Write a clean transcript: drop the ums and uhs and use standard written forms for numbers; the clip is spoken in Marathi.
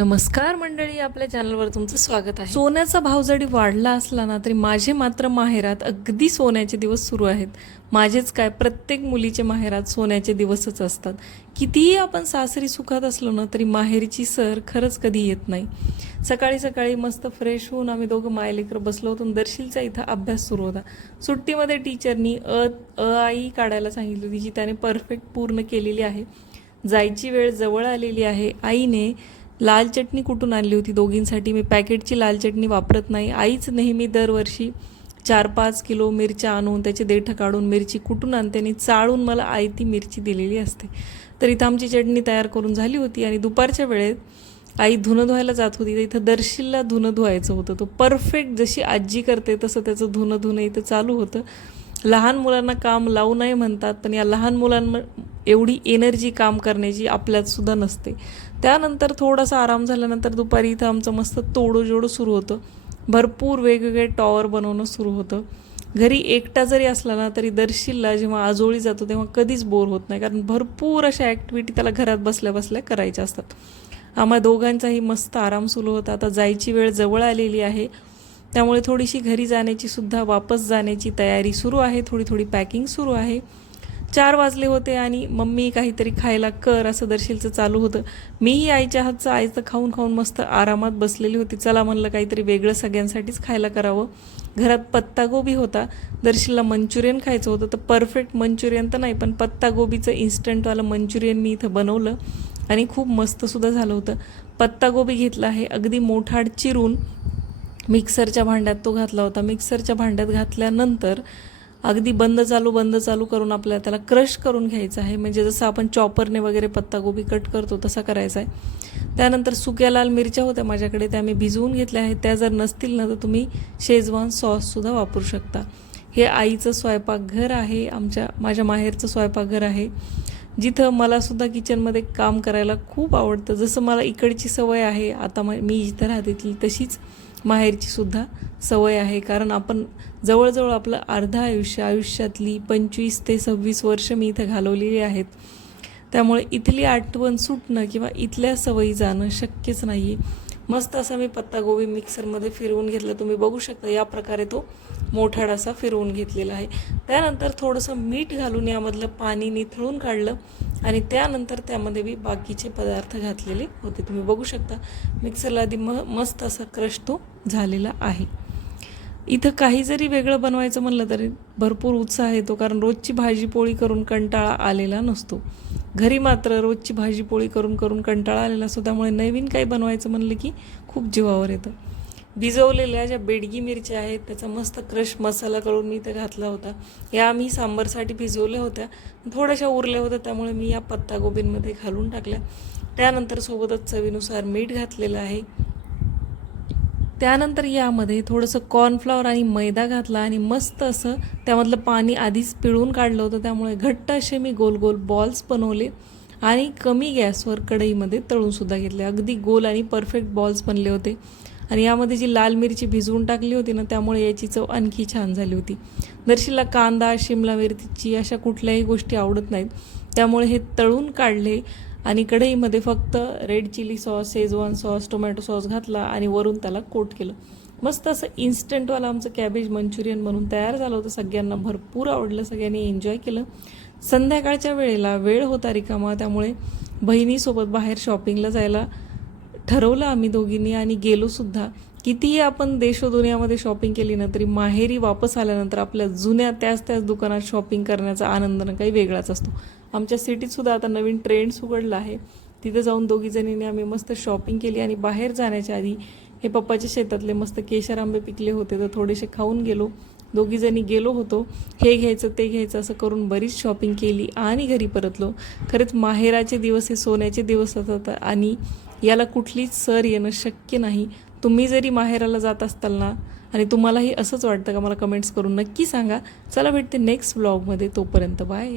नमस्कार मंडळी, आपल्या चॅनलवर तुमचं स्वागत आहे. सोन्याचा भाव जरी वाढला असला ना तरी माझे मात्र माहेरात अगदी सोन्याचे दिवस सुरू आहेत. माझेच काय, प्रत्येक मुलीचे माहेरात सोन्याचे दिवसच असतात. कितीही आपण सासरी सुखात असलो ना तरी माहेरची सर खरंच कधी येत नाही. सकाळी सकाळी मस्त फ्रेश होऊन आम्ही दोघं मायलेकर बसलो होतो. दर्शीलचा इथं अभ्यास सुरू होता. सुट्टीमध्ये टीचरनी आई काढायला सांगितली होती, जी त्याने परफेक्ट पूर्ण केलेली आहे. जायची वेळ जवळ आलेली आहे. आईने लाल चटणी कुठून आणली होती दोघींसाठी. मी पॅकेटची लाल चटणी वापरत नाही. आईच नेहमी दरवर्षी 4-5 किलो मिरच्या आणून त्याचे देठं काढून मिरची कुठून आणते आणि चाळून मला आई ती मिरची दिलेली असते. तर इथं आमची चटणी तयार करून झाली होती आणि दुपारच्या वेळेत आई धुणं धुवायला जात होती. तर इथं दर्शीलला धुणं धुवायचं होतं. तो परफेक्ट जशी आजी करते तसं त्याचं धुणं इथं चालू होतं. लहान मुलांना काम लावू नये म्हणतात, पण या लहान मुलांना एवढी एनर्जी काम करण्याची आपल्यात सुद्धा नसते. त्यानंतर थोडासा आराम झाल्यानंतर दुपारी इथं आमचं मस्त तोडोजोड सुरू होतं. भरपूर वेगवेगळे टॉवर बनवणं सुरू होतं. घरी एकटा जरी असला ना तरी दर्शीलला जेव्हा आजोळी जातो तेव्हा कधीच बोर होत नाही, कारण भरपूर अशा ॲक्टिव्हिटी त्याला घरात बसल्या बसल्या करायच्या असतात. आम्हा दोघांचाही मस्त आराम सुरू होता. आता जायची वेळ जवळ आलेली आहे, त्यामुळे थोडीशी घरी जाण्याची सुद्धा, वापस जाण्याची तयारी सुरू आहे. थोडी पॅकिंग सुरू आहे. 4 वाजले होते आणि मम्मी काहीतरी खायला कर असं दर्शीलचं चालू होतं. मीही आईच्या हातचं आईचं खाऊन मस्त आरामात बसलेली होती. चला म्हणलं काहीतरी वेगळं सगळ्यांसाठीच खायला करावं. घरात पत्तागोबी होता. दर्शीलला मंचुरियन खायचं होतं. तर परफेक्ट मंचुरियन तर नाही, पण पत्तागोबीचं इन्स्टंटवालं मंचुरियन मी इथं बनवलं आणि खूप मस्तसुद्धा झालं होतं. पत्तागोबी घेतला आहे, अगदी मोठाड चिरून मिक्सरच्या भांड्यात तो घातला होता. मिक्सरच्या भांड्यात घातल्यानंतर अगदी बंद चालू करून आपल्याला त्याला क्रश करून घ्यायचं आहे. म्हणजे जसं आपण चॉपरने वगैरे पत्तागोबी कट करतो तसा करायचा आहे. त्यानंतर सुक्या लाल मिरच्या होत्या माझ्याकडे, त्या मी भिजवून घेतल्या आहेत. त्या जर नसतील ना तर तुम्ही शेजवान सॉससुद्धा वापरू शकता. हे आईचं स्वयंपाकघर आहे, माझ्या माहेरचं स्वयंपाकघर आहे, जिथं मलासुद्धा किचनमध्ये काम करायला खूप आवडतं. जसं मला इकडची सवय आहे, आता मी जिथं राहते तशीच माहेरची सुद्धा सवय आहे. कारण आपण जवळजवळ आपलं अर्ध आयुष्यातली 25 ते 26 वर्ष मी इथं घालवलेली आहेत. त्यामुळे इथली आठवण सुटणं किंवा इथल्या सवयी जाणं शक्यच नाही आहे. मस्त असा मी पत्तागोबी मिक्सरमध्ये फिरवून घेतला. तुम्ही बघू शकता या प्रकारे तो मोठाड असा फिरवून घेतलेला आहे. त्यानंतर थोडंसं मीठ घालून यामधलं पाणी निथळून काढलं आणि त्यानंतर त्यामध्ये मी बाकीचे पदार्थ घातलेले होते. तुम्ही बघू शकता मिक्सरला आधी मस्त असा क्रश तो झालेला आहे. इथं काही जरी वेगळं बनवायचं म्हणलं तरी भरपूर उत्साह येतो, कारण रोजची भाजीपोळी करून कंटाळा आलेला नसतो. घरी मात्र रोजची भाजीपोळी करून कंटाळा आलेला असतो. त्यामुळे नवीन काही बनवायचं म्हणलं की खूप जीवावर येतं. भिजवलेल्या ज्या बेडगी मिरच्या आहेत त्याचा मस्त क्रश मसाला करून मी इथं घातला होता. या मी सांबारसाठी भिजवल्या होत्या, थोड्याशा उरल्या होत्या, त्यामुळे मी या पत्तागोबींमध्ये घालून टाकल्या. त्यानंतर सोबतच चवीनुसार मीठ घातलेलं आहे. त्यानंतर यामध्ये थोडंसं कॉर्नफ्लॉवर आणि मैदा घातला आणि मस्त असं त्यामधलं पाणी आधीच पिळून काढलं होतं. त्यामुळे घट्ट असे मी गोल बॉल्स बनवले आणि कमी गॅसवर कढईमध्ये तळूनसुद्धा घेतले. अगदी गोल आणि परफेक्ट बॉल्स बनले होते. आणि यामध्ये जी लाल मिरची भिजवून टाकली होती ना, त्यामुळे याची चव आणखी छान झाली होती. दर्शीला कांदा, शिमला मिरची अशा कुठल्याही गोष्टी आवडत नाहीत, त्यामुळे हे तळून काढले आणि कढईमध्ये फक्त red chilli sauce, schezwan sauce, tomato sauce घातला आणि वरून त्याला कोट केलं. मस्त असं इन्स्टंटवालं आमचं कॅबेज मंचुरियन बनवून तयार झालं होतं. सगळ्यांना भरपूर आवडलं, सगळ्यांनी एन्जॉय केलं. संध्याकाळच्या वेळेला वेळ होता रिकामा, त्यामुळे बहिणीसोबत बाहेर शॉपिंगला जायला ठरवलं आम्ही दोघींनी आणि गेलोसुद्धा. कितीही आपण देशोदुनियामध्ये शॉपिंग केली ना तरी माहेरी वापस आल्यानंतर आपल्या जुन्या त्याच दुकानात शॉपिंग करण्याचा आनंद ना काही वेगळाच असतो. आमच्या सिटीतसुद्धा आता नवीन ट्रेंड्स उघडला आहे. तिथे जाऊन दोघीजणींनी आम्ही मस्त शॉपिंग केली आणि बाहेर जाण्याच्या आधी हे पप्पाच्या शेतातले मस्त केशर आंबे पिकले होते, तर थोडेसे खाऊन गेलो. दोघीजणी गेलो होतो, हे घ्यायचं ते घ्यायचं असं करून बरीच शॉपिंग केली आणि घरी परतलो. खरंच माहेराचे दिवस हे सोन्याचे दिवस असतात आणि याला कुठलीच सर येणं शक्य नाही. तुम्ही जरी माहेराला जात असताल ना आणि तुम्हालाही असंच वाटतं का, मला कमेंट्स करून नक्की सांगा. चला भेटते नेक्स्ट व्लॉगमध्ये. तोपर्यंत बाय.